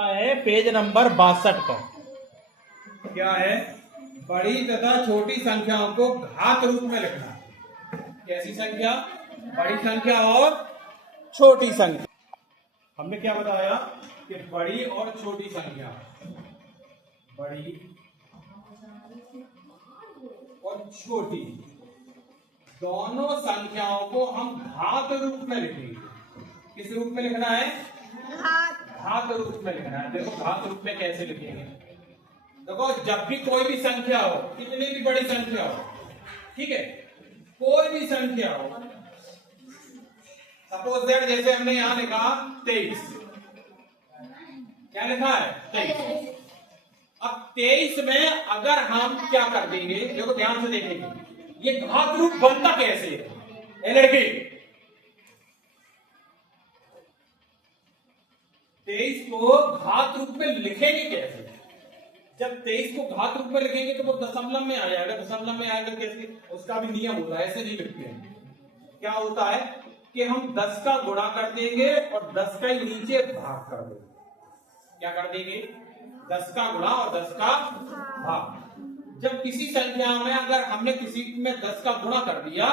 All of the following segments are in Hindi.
है पेज नंबर 62 पर। क्या है? बड़ी तथा छोटी संख्याओं को घात रूप में लिखना। कैसी संख्या? बड़ी संख्या और छोटी संख्या। हमने क्या बताया कि बड़ी और छोटी संख्या, बड़ी और छोटी दोनों संख्याओं को हम घात रूप में लिखेंगे। किस रूप में लिखना है? घात रूप में लिखना है। देखो घात रूप में कैसे लिखेंगे। देखो जब भी कोई भी संख्या हो, कितनी भी बड़ी संख्या हो, ठीक है, कोई भी संख्या हो, सपोज दैट जैसे हमने यहां लिखा 23। क्या लिखा है? 23। अब 23 में अगर हम क्या कर देंगे, देखो ध्यान से देखेंगे, ये घात रूप बनता कैसे है लड़के? 23 को घात रूप में लिखेंगे कैसे? जब 23 को घात रूप में लिखेंगे तो वो दशमलव में आ जाएगा। दशमलव में आएगा कैसे? उसका भी नियम होता है, ऐसे नहीं लिखते हैं। क्या होता है कि हम 10 का गुणा कर देंगे और 10 का ही नीचे भाग कर देंगे। क्या कर देंगे? 10 का गुणा और 10 का भाग। जब किसी संख्या में अगर हमने किसी में 10 का गुणा कर दिया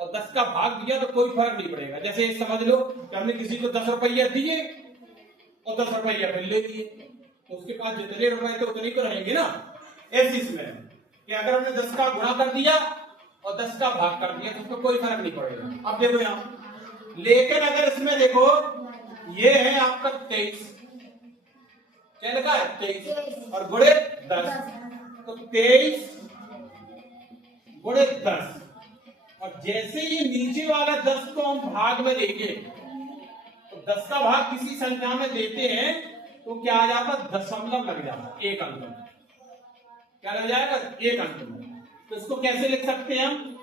और 10 का भाग दिया तो कोई फर्क नहीं पड़ेगा। जैसे समझ लो कि हमने किसी को 10 रुपया दिए और 10 रुपया फिर ले लिए, तो उसके पास जितने रुपए थे उतने तो रहेंगे ना। ऐसी इसमें कि अगर हमने 10 का गुणा कर दिया और 10 का भाग कर दिया तो उसको कोई फर्क नहीं पड़ेगा। अब देखो यहां, लेकिन अगर इसमें देखो ये है आपका 23, क्या लिखा है? 23 और गुणे 10, तो 23 गुणे 10। और जैसे ये नीचे वाला 10 को हम भाग में देंगे, तो 10 का भाग किसी संख्या में देते हैं तो क्या आ जाता? दशमलव लग जाता, एक अंक में। क्या लग जाएगा? एक अंक में। तो इसको कैसे लिख सकते हैं हम?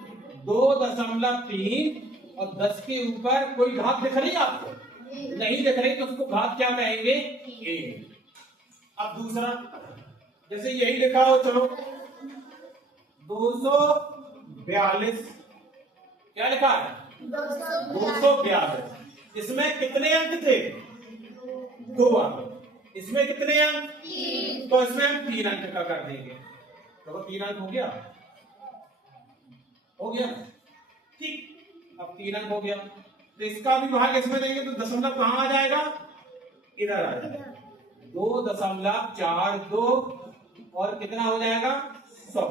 2.3 और 10 के ऊपर कोई घात दिख रही है आपको? नहीं दिख रही, तो उसको घात क्या कहेंगे? ए। अब दूसरा, जैसे यही लिखा हो, चलो 242। क्या लिखा है? 242। इसमें कितने अंक थे? 2 अंक। इसमें कितने अंक? 3। तो इसमें हम 3 अंक का कर देंगे। तो 3 अंक हो गया, हो गया ठीक। अब 3 अंक हो गया, तो इसका भी भाग इसमें देंगे तो दशमलव कहां आ जाएगा? इधर आ जाएगा। 2.42 और कितना हो जाएगा? 100।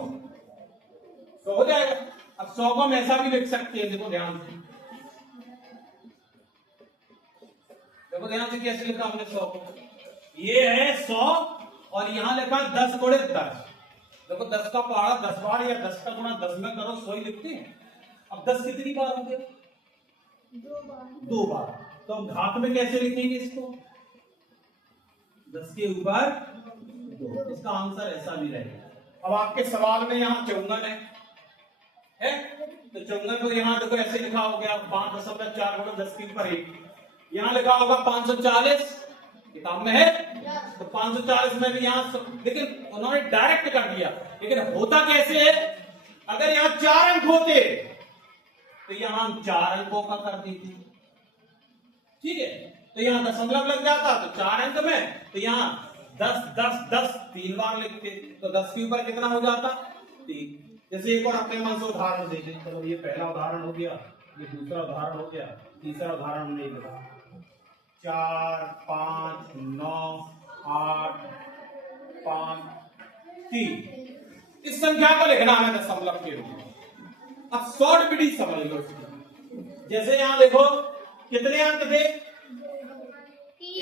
100 हो जाएगा। अब 100 को हम ऐसा भी लिख सकते हैं, देखो ध्यान से, देखो ध्यान से कैसे लिखा हमने 100 को। ये है 100 और यहां लिखा 10 गुणे 10। देखो 10 का पहाड़ा 10 बार या 10 का गुणा 10 में करो 100 ही लिखते हैं। अब 10 कितनी बार हो गया? 2 बार। तो हम घात में कैसे लिखेंगे इसको? 10 के ऊपर 2। इसका आंसर ऐसा भी रहेगा। अब आपके सवाल में यहाँ 54 है? तो 54 को यहाँ देखो ऐसे लिखा हो गया 5.4 गुणा 10 के ऊपर 1। यहाँ लिखा होगा 540, किताब में है, तो 540 में भी यहां, लेकिन उन्होंने डायरेक्ट कर दिया। लेकिन होता कैसे है? अगर यहां 4 अंक होते तो यहां हम 4 अंकों का कर देते, ठीक है। तो यहां दशमलव लग जाता तो 4 अंक में, तो यहां 10 10 10 3 बार लिखते, तो 10 के ऊपर कितना हो जाता? 3। जैसे एक और अपने मन से उदाहरण देते। चलो ये पहला उदाहरण हो गया, ये दूसरा उदाहरण हो गया, तीसरा उदाहरण नहीं लिखा। 4 5 9 8 5 3 इस संख्या को लिखना है दशमलव के रूप में। अब शॉर्ट विधि समझ लो। जैसे यहां देखो कितने अंक थे?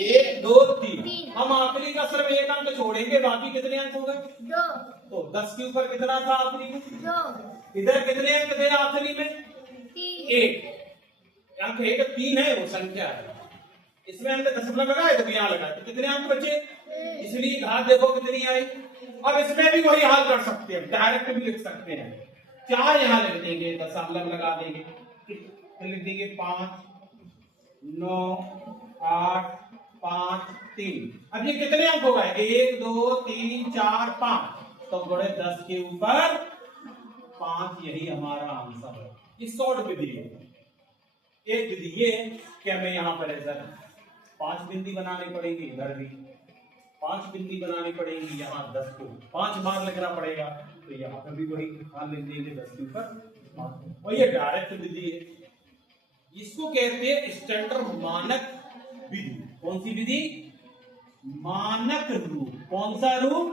1 2 3। हम आखिरी का सिर्फ 1 अंक छोड़ेंगे, बाकी कितने अंक हो गए? 2। तो 10 के ऊपर कितना था आखिरी में? 2। इधर कितने अंक थे आखिरी में? 3। 1 अंक है, 3 है, वो संख्या है। इसमें हमने दशमलव लगाए तो यहाँ लगाए, तो कितने अंक बचे? इसलिए घात देखो कितनी आई। अब इसमें भी वही हाल कर सकते हैं, डायरेक्ट भी लिख सकते हैं। 4 यहाँ लिख देंगे, दशमलव लगा देंगे, तो लिख देंगे 5 9 8 5 3। अब ये कितने अंक हो गए? 1 2 3 4 5। तो गुणे 10 के ऊपर 5, यही हमारा आंसर है। ये शॉर्ट विधि है। एक विधि ये कि हमें यहाँ पर ऐसा 5 बिंदी बनानी पड़ेगी, इधर भी 5 बिंदी बनानी पड़ेगी, यहाँ 10 को 5 बार लिखना पड़ेगा, तो यहाँ पर भी वही मान लिख देंगे 10 के ऊपर, और ये डायरेक्ट विधि है। इसको कहते हैं स्टैंडर्ड मानक विधि। कौन सी विधि? मानक रूप। कौन सा रूप?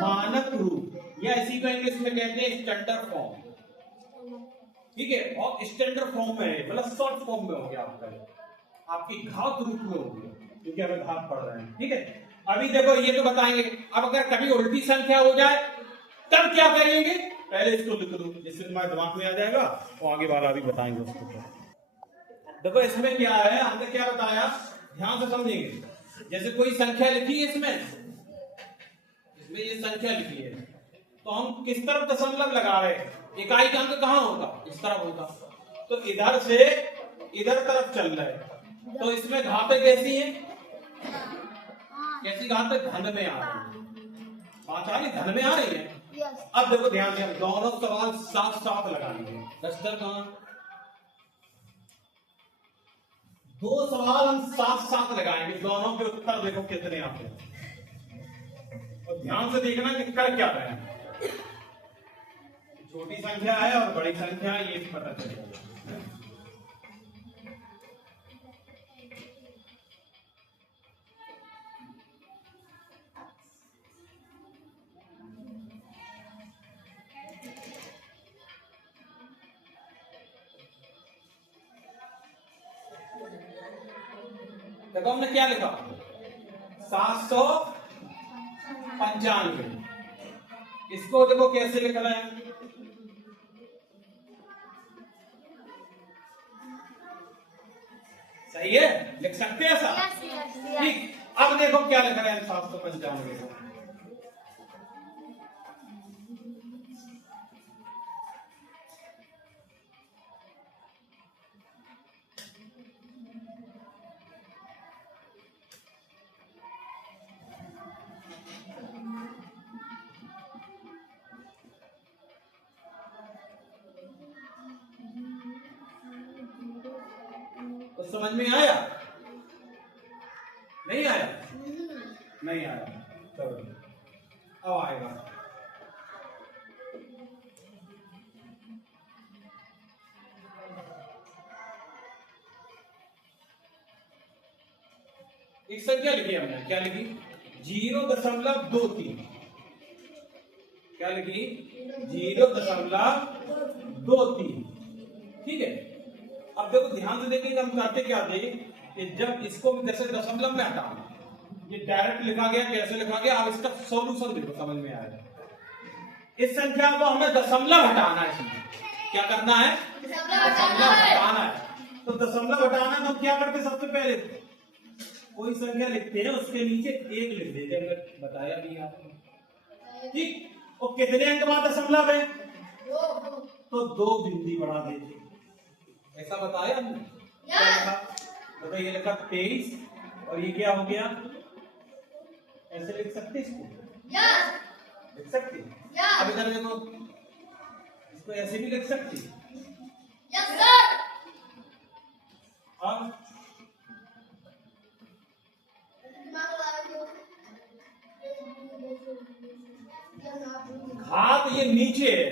मानक रूप, या इसी को इंग्लिश में कहते हैं स्टैंडर्ड फॉर्म। ठीक है, और स्टैंडर्ड फॉर्म में है, मतलब शॉर्ट फॉर्म में हो गया आपका, आपकी घात रूप में हो गया, क्योंकि हमें घात पढ़ रहे हैं। ठीक है, अभी देखो ये तो बताएंगे। अब अगर कभी उल्टी संख्या हो जाए तब क्या करेंगे? पहले इसको लिख दो, जिससे तुम्हारे दिमाग में आ जाएगा, और आगे वाला भी बताएंगे उसको। देखो इसमें क्या है, हमने क्या बताया, ध्यान से समझेंगे। जैसे कोई संख्या लिखी है, इसमें ये संख्या लिखी है, तो हम किस तरफ दशमलव लगा रहे हैं? इकाई का अंक कहाँ होगा? इस तरफ होगा, तो इधर से इधर तरफ चल रहा है, तो इसमें घातें कैसी हैं? कैसी घातें? धन में आ रही है, 5 आ रही, धन में आ रही है। अब देखो ध्यान से, दोनों सवाल साथ साथ लगाएंगे। 10 कहां? 2 सवाल हम साथ साथ लगाएंगे, दोनों के उत्तर देखो कितने आते हैं, और ध्यान से देखना कि कर क्या रहे हैं। छोटी संख्या है और बड़ी संख्या है, ये भी पता चल जाएगा। देखो हमने क्या लिखा, 795। इसको देखो कैसे लिख रहे हैं, सही है, लिख सकते हैं ऐसा? ठीक, अब देखो क्या लिख रहे हैं 795 को। तो समझ में आया? नहीं आया? नहीं आया, चलो अब आएगा। एक संख्या लिखी हमने, क्या लिखी? 0.23। क्या लिखी? 0.23। ठीक है, अब देखो ध्यान से देखेंगे, हम करते क्या थे कि जब इसको जैसे दशमलव में हटाना, ये डायरेक्ट लिखा गया, कैसे लिखा गया, अब इसका सॉल्यूशन देखो, समझ में आएगा। इस संख्या को हमें दशमलव हटाना है, इसमें क्या करना है? दशमलव हटाना है। तो दशमलव हटाना तो क्या करते, सबसे पहले कोई संख्या लिखते हैं, उसके नीचे 1 लिख देते हैं, बताया भी आपको। ठीक, और कितने अंक बाद दशमलव है? तो 2 बिंदी बढ़ा देते, ऐसा बताया हमने। क्या लिखा? तो ये लिखा 23, और ये क्या हो गया? ऐसे लिख सकते इसको? लिख सकते। अब इधर देखो, इसको ऐसे भी लिख सकते। अब घात ये नीचे है,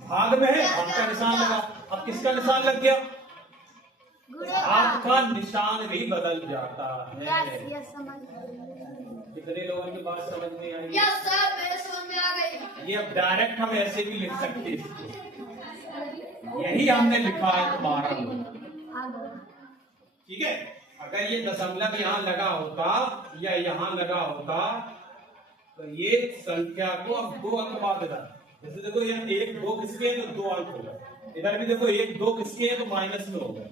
भाग में है, भाग का निशान लगा। अब किसका निशान लग गया? आपका निशान भी बदल जाता है। कितने लोगों की बात समझ में आई? मेरे समझ में आ गई। ये अब डायरेक्ट हम ऐसे भी लिख सकते हैं, यही हमने लिखा है तुम्हारा। ठीक है, अगर ये दशमलव यहाँ लगा होता या यहाँ लगा होता, तो ये संख्या को अब 2 अंक बाद देता। जैसे देखो यहाँ 1 2 किसके हैं, तो 2 अंक हो गए। इधर भी देखो 1 2 किसके हैं, तो माइनस में हो गए।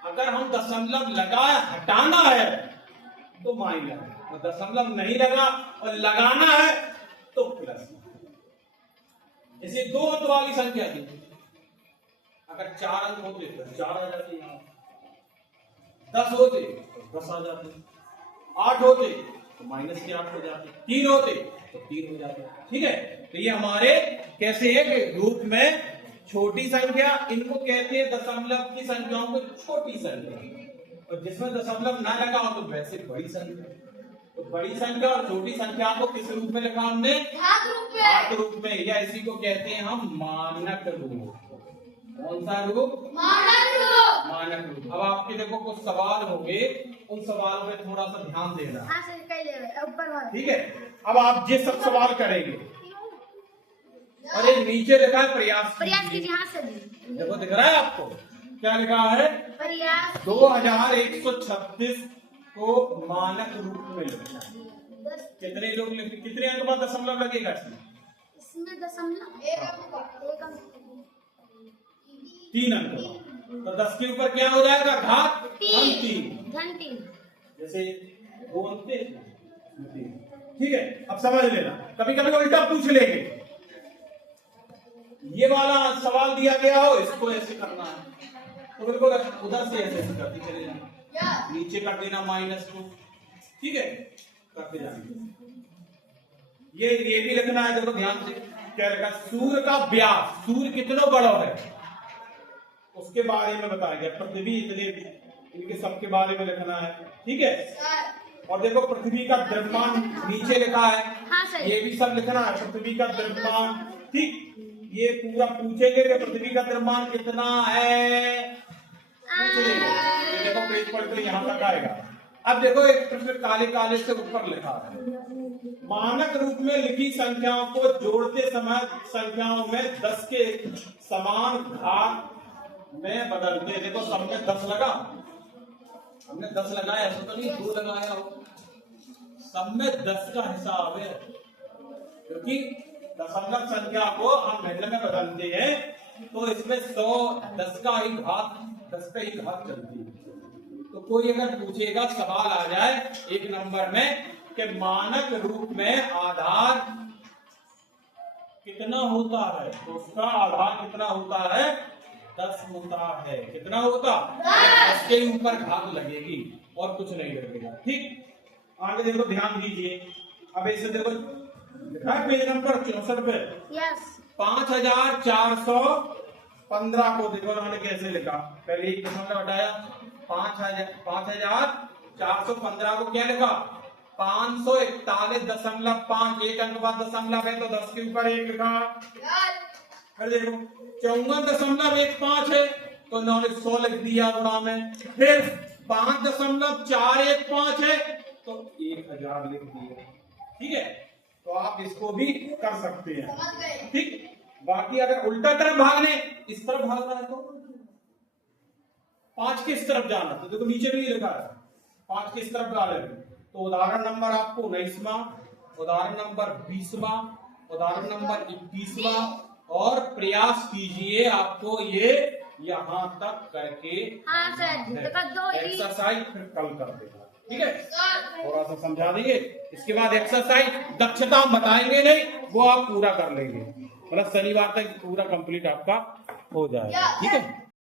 अगर हम दशमलव लगाया, हटाना है तो माइनस, और दशमलव नहीं लगा और लगाना है तो प्लस। इसे 2 अंक वाली संख्या थी, अगर 4 अंक होते तो 4 आ जाते, 10 होते तो 10 आ जाते, 8 होते तो माइनस के 8 हो जाते, 3 होते तो 3 हो जाते। ठीक है, तो ये हमारे कैसे है कि रूप में छोटी संख्या, इनको कहते हैं दशमलव की संख्याओं को छोटी संख्या। और जिसमें दशमलव ना लगा हो तो वैसे बड़ी संख्या। तो बड़ी संख्या और छोटी संख्या को किस रूप में लिखा हमने? घात रूप में। घात रूप में, या इसी को कहते हैं हम मानक रूप। कौन सा रूप? मानक रूप। मानक रूप। अब आपके देखो कुछ सवाल होंगे, उन सवालों में थोड़ा सा ध्यान देना, हाँ सर, कई ले ऊपर वाला। ठीक है। अब आप ये सब सवाल करेंगे और ये नीचे लिखा है प्रयास प्रयास कीजिए। कीजिए। हाँ सर, देखो दिख रहा है आपको क्या लिखा है? प्रयास 2136 को मानक रूप में लिखना है। कितने लोग लिखे? कितने अंक बाद दशमलव लगेगा इसमें? इसमें दशमलव एक अंक 3 अंक। तो 10 के ऊपर क्या हो जाएगा? घात धन 3। जैसे 2 अंक थे, ठीक है। अब समझ लेना, कभी कभी उल्टा पूछ लेंगे, ये वाला सवाल दिया गया हो इसको ऐसे करना है तो बिल्कुल उधर से ऐसे करते चले जाना, नीचे कर देना -2, ठीक है, करते जाना। ये भी लिखना है, देखो ध्यान से क्या लिखा? सूर्य का व्यास, सूर्य कितना बड़ा है उसके बारे में बताया गया। पृथ्वी इतने, इनके सबके बारे में लिखना है, ठीक है। और देखो पृथ्वी का द्रव्यमान नीचे लिखा है। हाँ सर। ये भी सब लिखना है, पृथ्वी का द्रव्यमान, ठीक। ये पूरा पूछेंगे कि पृथ्वी का द्रव्यमान कितना है, पूछ लेंगे। तो देखो पेज पढ़ के यहाँ तक आएगा। अब देखो एक प्रश्न काले काले से ऊपर लिखा है, मानक रूप में लिखी संख्याओं को जोड़ते समय संख्याओं में 10 के समान घात में बदलते। देखो सब में 10 लगा, हमने 10 लगाया, ऐसा तो नहीं 2 लगाया हो, सब में 10 का हिसाब है, क्योंकि दशमलव संख्या को हम भिन्न में बदलते हैं तो इसमें 100 10 का ही घात चलती है। तो कोई अगर पूछेगा, सवाल आ जाए एक नंबर में कि मानक रूप में आधार कितना होता है, तो उसका आधार कितना होता है? 10 होता है। कितना होता? 10 के ऊपर घात लगेगी और कुछ नहीं लगेगा, ठीक। आगे देखो, ध्यान दीजिए। अब ऐसे देखो लिखा है पेज नंबर 64 पे। यस। 5415 को देखो उन्होंने कैसे लिखा। पहले एक दशमलव हटाया, 5415 को क्या लिखा? 541.5। एक अंक बाद दशमलव है तो 10 के ऊपर 1 लिखा। फिर देखो 54.15 है तो उन्होंने 100 लिख दिया गुणा में। फिर 5.415 है तो 1000 लिख दिया, ठीक है। तो आप इसको भी कर सकते हैं, ठीक। बाकी अगर उल्टा तरफ भागने, इस तरफ भागना है तो 5 के इस तरफ जाना, तो देखो नीचे भी लिखा है 5 के इस तरफ डालेंगे। तो उदाहरण नंबर आपको 19वां, उदाहरण नंबर 20वां, उदाहरण नंबर 21वां, और प्रयास कीजिए आपको ये यहाँ तक करके हाँ सर, एक्सरसाइज फिर कल कर देगा, ठीक है। थोड़ा सा समझा देंगे, इसके बाद एक्सरसाइज दक्षता हम बताएंगे नहीं, वो आप पूरा कर लेंगे, मतलब शनिवार तक पूरा कंप्लीट आपका हो जाएगा, ठीक है।